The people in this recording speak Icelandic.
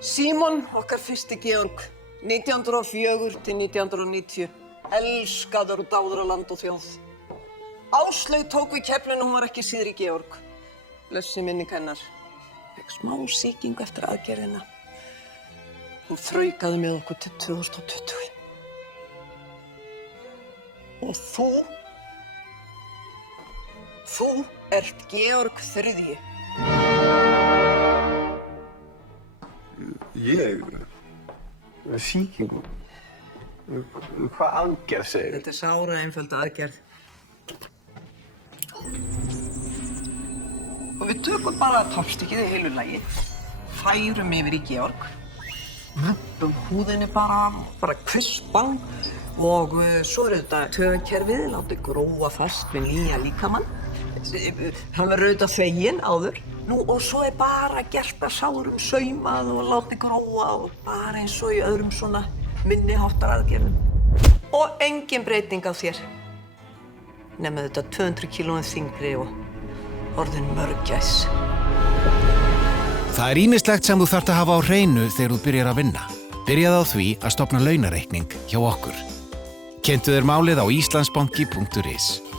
Símon, okkar fyrsti Georg, 1904 til 1990, elskaður og dáður á land og þjóð. Áslaug tók við keflinu, hún var ekki síðri Georg. Blessi minning hennar. Fekk smá sýkingu eftir aðgerðina. Hún þraukaði með okkur til 2020. Og þú ert Georg III. Ég? Sýkingu? Hvað aðgerð segir? Þetta er sára einföld aðgerð. Og við tökum bara toppstykkið í heilu lagi, færum yfir í Georg, húðinni bara kvispang og svo er þetta taugakerfið, látið gróa fast við nýja líkamann. Hann var auðvitað þveginn áður. Nú og svo er bara gert að sárum saumað og látið gróa og bara eins og í öðrum svona minni háttar aðgerðum. Og engin breyting á þér. Nema þetta 200 kílóum þyngri og orðin mörgæs. Það er ýmislegt sem þú þarft að hafa á hreinu þegar þú byrjar að vinna. Byrjaðu á því að stofna launareikning hjá okkur. Kynntu þér málið á islandsbanki.is.